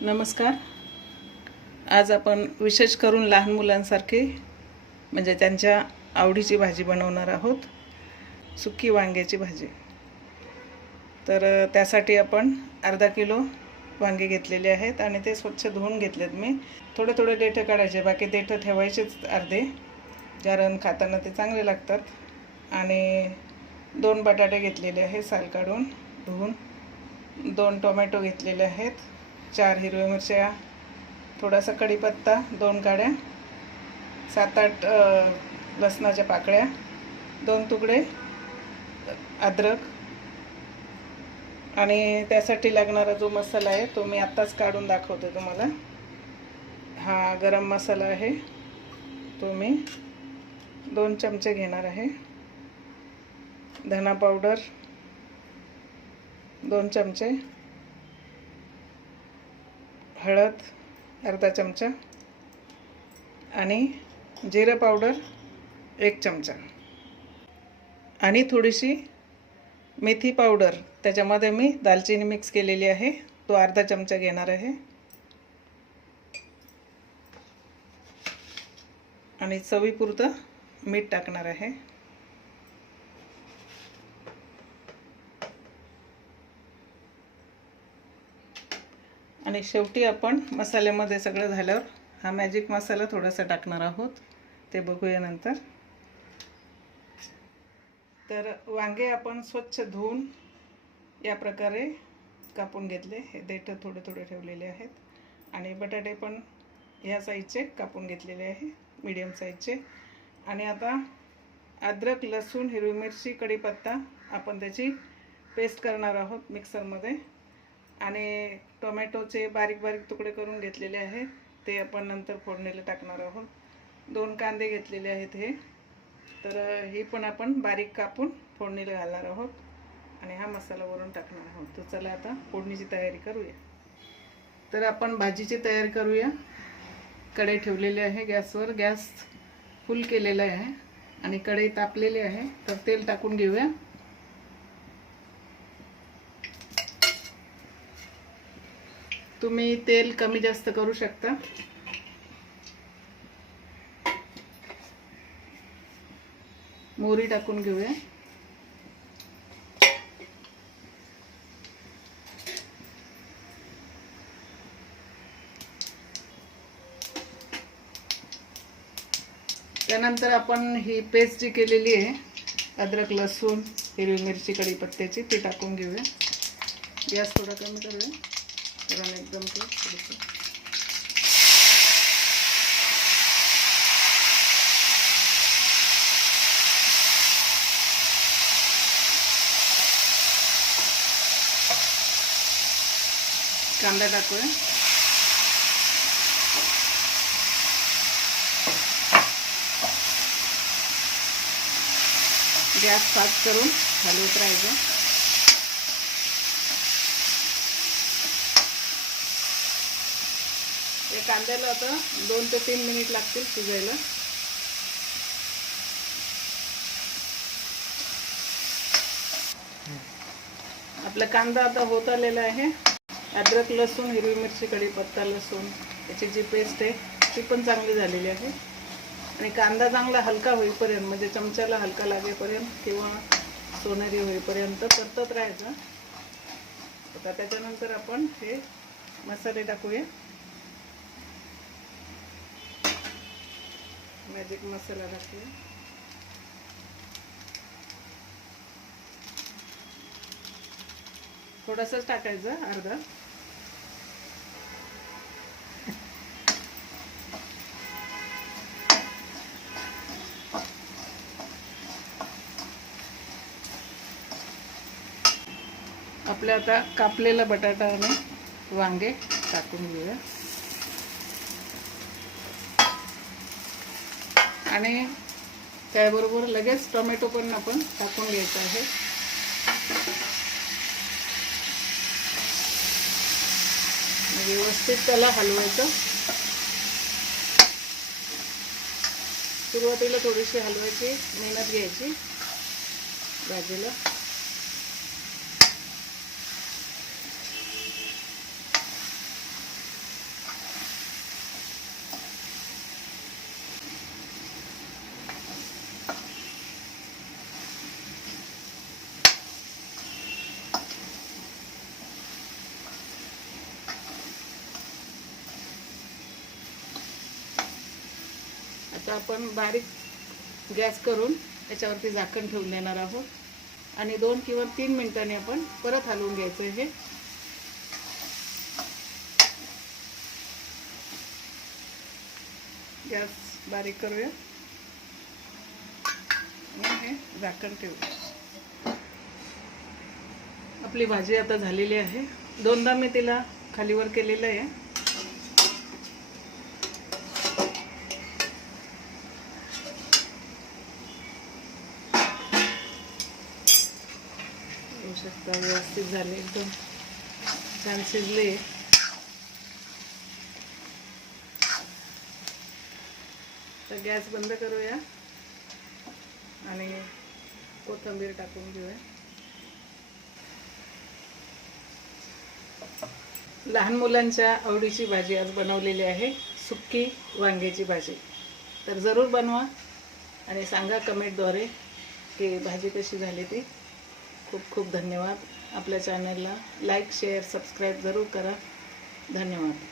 नमस्कार. आज आपण विशेष करून लहान मुलांसारखी म्हणजे त्यांच्या आवडीची भाजी बनवणार आहोत. सुकी वांग्याची भाजी. तर त्यासाठी आपण अर्धा किलो वांगे घेतलेले आहेत आणि ते स्वच्छ धुवून घेतलेत मी. थोडे थोडे देठं काढायचे बाकी देठं ठेवायचेच अर्धे कारण खाताना ते चांगले लागतात. आणि दोन बटाटे घेतलेले आहे साल काढून धुवून. दोन टोमॅटो घेतलेले आहेत. चार हिरव्या मिरच्या थोडासा कढीपत्ता दोन काड्या सात आठ लसणाच्या पाकळ्या दोन तुकडे अद्रक आणि त्यासाठी लागणारा जो मसाला आहे तो मी आत्ताच काढून दाखवते तुम्हाला. हा गरम मसाला आहे तो मी दोन चमचे घेणार आहे. धना पावडर दोन चमचे. हळद अर्धा चमचा आणि जिरं पावडर एक चमचा. आणि थोडीशी मेथी पावडर त्याच्यामध्ये मी दालचिनी मिक्स केलेली आहे. तो अर्धा चमचा घेणार आहे. आणि चवीपुरतं मीठ टाकणार आहे. आणि शेवटी आपण मसाल्यामध्ये सगळं झाल्यावर हा मॅजिक मसाला थोडासा टाकणार आहोत. ते बघूया नंतर. तर वांगे आपण स्वच्छ धुवून या प्रकारे कापून घेतले. हे देठं थोडे थोडे ठेवलेले आहेत. आणि बटाटे पण ह्या साईजचे कापून घेतलेले आहे. मीडियम साईजचे आणि आता अद्रक लसूण हिरवी मिरची कढीपत्ता आपण त्याची पेस्ट करणार आहोत मिक्सरमध्ये आणि टोमॅटोचे बारीक बारीक तुकडे करून घेतलेले आहे. ते आपण नंतर फोडणीला टाकणार आहोत. दोन कांदे घेतलेले आहेत हे. तर हे पण आपण बारीक कापून फोडणीला घालणार आहोत. आणि हा मसाला वरून टाकणार आहोत. तर चला आता फोडणीची तयारी करूया. तर आपण भाजीची तयारी करूया. कढई ठेवलेली आहे गॅसवर. गॅस फुल केलेला आहे. आणि कढई तापलेली आहे. तर तेल टाकून घेऊया. तुम्ही तेल कमी जास्त करू शकता. मोहरी टाकून घेऊया. त्यानंतर आपण ही पेस्ट जी केलेली आहे अद्रक लसूण हिरवी मिरची कढीपत्त्याची ती टाकून घेऊया. गॅस थोडा कमी करूया. कारण एकदम ते थोडंसं कांदा टाकूया गॅस फास्ट करून हलवत राहायचं या कांद्याला आता दोन ते तीन मिनिट लागतील शिजायला. आपला कांदा आता होत आलेला आहे. अद्रक लसूण हिरवी मिरची कढीपत्ता लसूण याची जी पेस्ट आहे ती पण चांगली झालेली आहे. आणि कांदा चांगला हलका होईपर्यंत म्हणजे चमच्याला हलका लागेपर्यंत किंवा सोनेरी होईपर्यंत परतत राहायचं. आता त्याच्यानंतर आपण हे मसाले टाकूया. मॅजिक मसाला टाकूया थोडंसंच टाकायचं अर्धा. आपल्या आता कापलेला बटाटा आणि वांगे टाकून घेऊया. आणि त्याबरोबर लगेच टोमॅटो पण आपण टाकून घ्यायचं आहे. व्यवस्थित त्याला हलवायचं. सुरुवातीला थोडीशी हलवायची मेहनत घ्यायची. भाजीला. तर आपण बारीक गॅस करून याच्यावरती झाकण ठेवून देणार आहोत. आणि दोन किंवा तीन मिनिटांनी आपण परत हलवून घ्यायचं हे. गॅस बारीक करूया. हे झाकण ठेवूया. आपली भाजी आता झालेली आहे. दोनदा मी तिला खालीवर केलेलं आहे. शकता व्यवस्थित झाले एकदम. छान शिजले. तर गॅस बंद करूया आणि कोथिंबीर टाकून घेऊया. लहान मुलांच्या आवडीची भाजी आज बनवलेली आहे सुक्की वांग्याची भाजी. तर जरूर बनवा आणि सांगा कमेंटद्वारे की भाजी कशी झाली ती. खूप खूप धन्यवाद. आपल्या चॅनलला लाईक शेअर सबस्क्राईब जरूर करा. धन्यवाद.